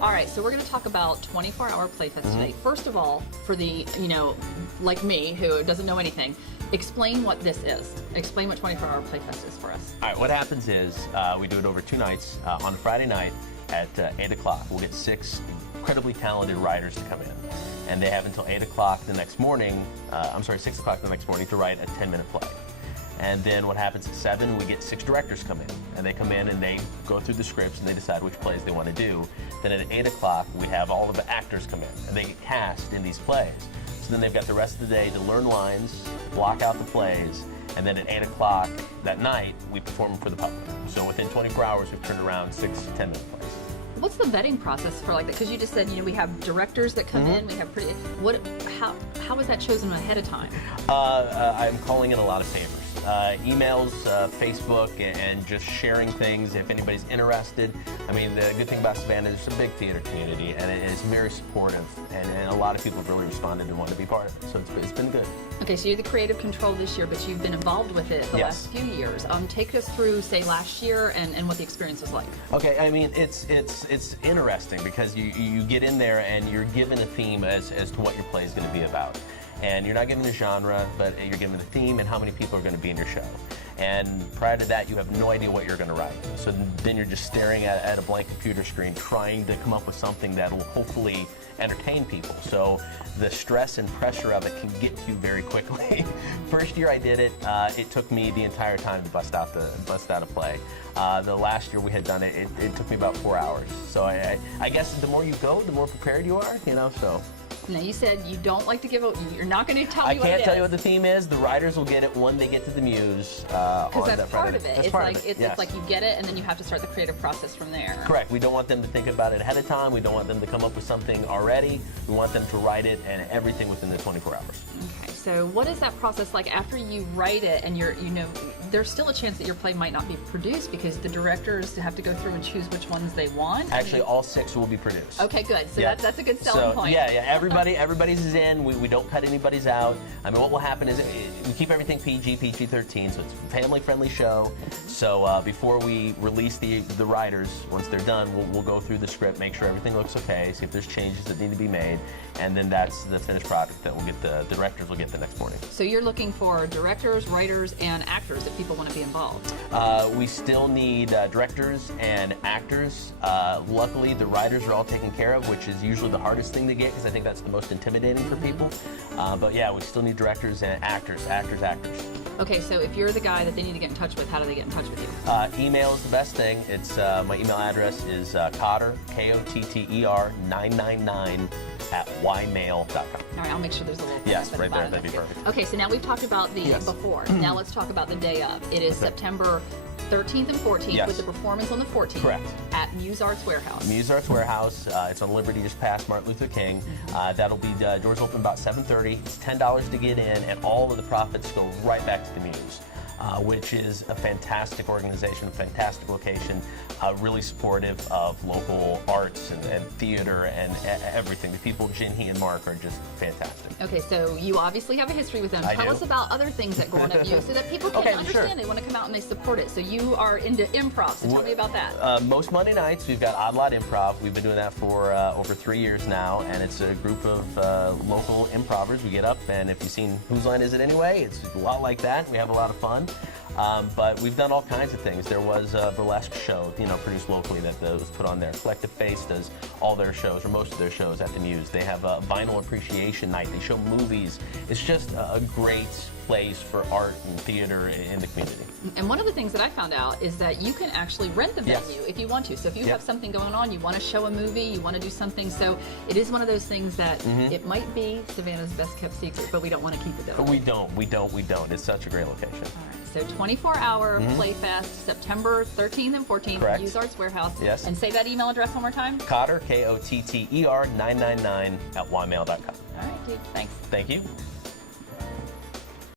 All right, so we're going to talk about 24-hour Playfest today. First of all, for the, like me, who doesn't know anything, explain what this is. Explain what 24-hour Playfest is for us. All right, what happens is we do it over 2 nights. On Friday night at 8 o'clock, we'll get 6 incredibly talented writers to come in. And they have until 8 o'clock the next morning, 6 o'clock the next morning to write a 10-minute play. And then what happens at 7, we get 6 directors come in. And they come in and they go through the scripts and they decide which plays they want to do. Then at 8 o'clock, we have all of the actors come in and they get cast in these plays. So then they've got the rest of the day to learn lines, block out the plays, and then at 8 o'clock that night, we perform them for the public. So within 24 hours, we've turned around 6 10-minute plays. What's the vetting process for like that? Because you just said, we have directors that come in, we have how is that chosen ahead of time? I'm calling in a lot of favors. Emails, Facebook, and just sharing things if anybody's interested. I mean, the good thing about Savannah is there's a big theater community, and it's very supportive, and a lot of people have really responded and want to be part of it, so it's been good. Okay, so you're the creative control this year, but you've been involved with it the last few years. Take us through, say, last year and what the experience was like. Okay, I mean, it's interesting because you get in there and you're given a theme as to what your play is going to be about. And you're not given a genre, but you're given a theme and how many people are going to be in your show. And prior to that, you have no idea what you're going to write. So then you're just staring at a blank computer screen trying to come up with something that will hopefully entertain people. So the stress and pressure of it can get to you very quickly. First year I did it, it took me the entire time to bust out a play. The last year we had done it, it took me about 4 hours. So I guess the more you go, the more prepared you are, so. Now you said you don't like to give out. You're not going to tell me what it is. I can't tell you what the theme is. The writers will get it when they get to the Muse. Because that's part of it. It's like you get it, and then you have to start the creative process from there. Correct. We don't want them to think about it ahead of time. We don't want them to come up with something already. We want them to write it and everything within the 24 hours. Okay. So what is that process like after you write it and there's still a chance that your play might not be produced because the directors have to go through and choose which ones they want? Actually, all 6 will be produced. Okay, good. So that's a good selling point. Yeah. Everybody's in. We don't cut anybody's out. I mean, what will happen is we keep everything PG-13, so it's a family-friendly show. So before we release the writers, once they're done, we'll go through the script, make sure everything looks okay, see if there's changes that need to be made, and then that's the finished product that the directors will get the next morning. So you're looking for directors, writers, and actors if people want to be involved. We still need directors and actors. Luckily, the writers are all taken care of, which is usually the hardest thing to get because I think that's the most intimidating for people. But yeah, we still need directors and actors. Okay, so if you're the guy that they need to get in touch with, how do they get in touch with you? Email is the best thing. It's my email address is Cotter, Kotter 999 at ymail.com. All right, I'll make sure there's a little. Yes, right there. That'd be perfect. Okay, so now we've talked about the before. Now let's talk about the day of. It is September 13th and 14th with the performance on the 14th. Correct. At Muse Arts Warehouse. Muse Arts Warehouse. It's on Liberty just past Martin Luther King. That'll be doors open about 7:30. It's $10 to get in, and all of the profits go right back to the Muse. Which is a fantastic organization, a fantastic location, really supportive of local arts and theater and everything. The people, Jinhee and Mark, are just fantastic. Okay, so you obviously have a history with them. Tell us about other things that go on at Muse so that people can understand. They want to come out and they support it. So you are into improv, so tell me about that. Most Monday nights, we've got Odd Lot Improv. We've been doing that for over 3 years now, and it's a group of local improvers. We get up, and if you've seen Whose Line Is It Anyway, it's a lot like that. We have a lot of fun. But we've done all kinds of things. There was a burlesque show, produced locally that was put on there. Collective Face does all their shows, or most of their shows at the Muse. They have a vinyl appreciation night. They show movies. It's just a great place for art and theater in the community. And one of the things that I found out is that you can actually rent the venue if you want to. So if you have something going on, you want to show a movie, you want to do something. So it is one of those things that it might be Savannah's best kept secret, but we don't want to keep it that way. We don't. It's such a great location. All right. So 24-hour Playfest, September 13th and 14th, Correct. Muse Arts Warehouse. Yes. And say that email address one more time. Cotter, Kotter 999 at ymail.com. All right, Keith. Thanks. Thank you.